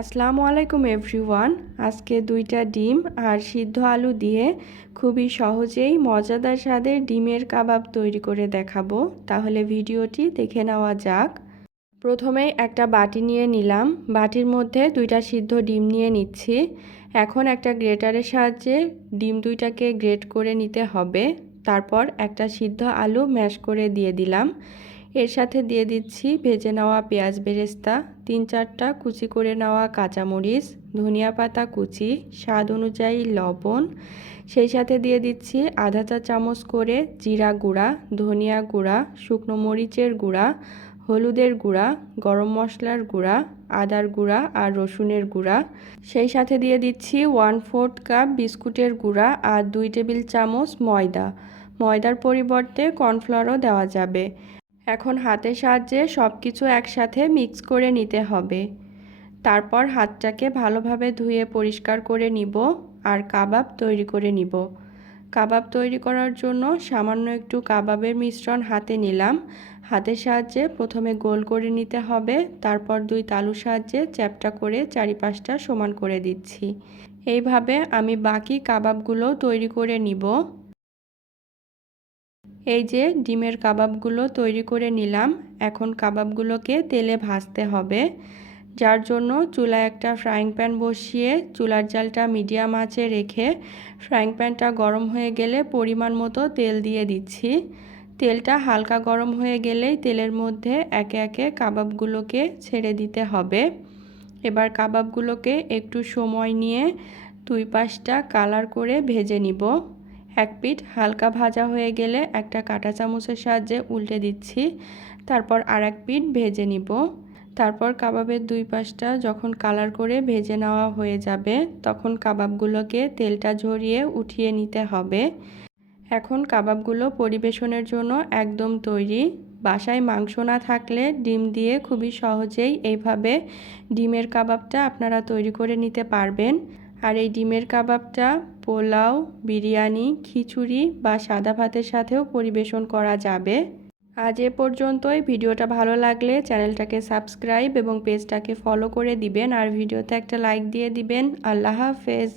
আসসালামু আলাইকুম এভরিওয়ান। আজকে 2টা ডিম আর সিদ্ধ আলু দিয়ে খুবই সহজেই মজাদার স্বাদের ডিমের কাবাব তৈরি করে দেখাবো। তাহলে ভিডিওটি দেখে নেওয়া যাক। প্রথমেই একটা বাটি নিয়ে নিলাম। বাটির মধ্যে 2টা সিদ্ধ ডিম নিয়ে নিচ্ছি। এখন একটা গ্রেটারের সাহায্যে ডিম 2টাকে গ্রেট করে নিতে হবে। তারপর একটা সিদ্ধ আলু ম্যাশ করে দিয়ে দিলাম। এর সাথে দিয়ে দিচ্ছি ভেজে নেওয়া পেঁয়াজ বেরেস্তা, 3-4টা কুচি করে নেওয়া কাঁচামরিচ, ধনিয়া পাতা কুচি, স্বাদ অনুযায়ী লবণ। সেই সাথে দিয়ে দিচ্ছি আধা চা চামচ করে জিরা গুঁড়া, ধনিয়া গুঁড়া, শুকনো মরিচের গুঁড়া, হলুদের গুঁড়া, গরম মশলার গুঁড়া, আদার গুঁড়া আর রসুনের গুঁড়া। সেই সাথে দিয়ে দিচ্ছি 1/4 কাপ বিস্কুটের গুঁড়া আর 2 টেবিল চামচ ময়দা। ময়দার পরিবর্তে কর্নফ্লাওয়ারও দেওয়া যাবে। এখন হাতের সাহায্যে সব কিছু একসাথে মিক্স করে নিতে হবে। তারপর হাতটাকে ভালোভাবে ধুয়ে পরিষ্কার করে নিব আর কাবাব তৈরি করে নিব। কাবাব তৈরি করার জন্য সামান্য একটু কাবাবের মিশ্রণ হাতে নিলাম। হাতের সাহায্যে প্রথমে গোল করে নিতে হবে, তারপর 2 তালুর সাহায্যে চ্যাপ্টা করে চারিপাশটা সমান করে দিচ্ছি। এইভাবে আমি বাকি কাবাবগুলো তৈরি করে নিব। এই যে ডিমের কাবাবগুলো তৈরি করে নিলাম। এখন কাবাবগুলোকে তেলে ভাজতে হবে, যার জন্য চুলায় একটা ফ্রাইং প্যান বসিয়ে চুলার জালটা মিডিয়াম আঁচে রেখে ফ্রাইং প্যানটা গরম হয়ে গেলে পরিমাণ মতো তেল দিয়ে দিচ্ছি। তেলটা হালকা গরম হয়ে গেলেই তেলের মধ্যে একে একে কাবাবগুলোকে ছেড়ে দিতে হবে। এবার কাবাবগুলোকে একটু সময় নিয়ে 2 পাশটা কালার করে ভেজে নিব। এক পিঠ হালকা ভাজা হয়ে গেলে একটা কাঁটা চামচের সাহায্যে উল্টে দিচ্ছি। তারপর আরেক পিঠ ভেজে নিব। তারপর কাবাবের 2 পাশটা যখন কালার করে ভেজে নেওয়া হয়ে যাবে, তখন কাবাবগুলোকে তেলটা ঝরিয়ে উঠিয়ে নিতে হবে। এখন কাবাবগুলো পরিবেশনের জন্য একদম তৈরি। বাসায় মাংস না থাকলে ডিম দিয়ে খুবই সহজেই এইভাবে ডিমের কাবাবটা আপনারা তৈরি করে নিতে পারবেন। আর এই ডিমের কাবাবটা পোলাও, বিরিয়ানি, খিচুড়ি বা সাদা ভাতের সাথেও পরিবেশন করা যাবে। আজ এ পর্যন্তই। ভিডিওটা ভালো লাগলে চ্যানেলটাকে সাবস্ক্রাইব এবং পেজটাকে ফলো করে দিবেন আর ভিডিওতে একটা লাইক দিয়ে দিবেন। আল্লাহ হাফেজ।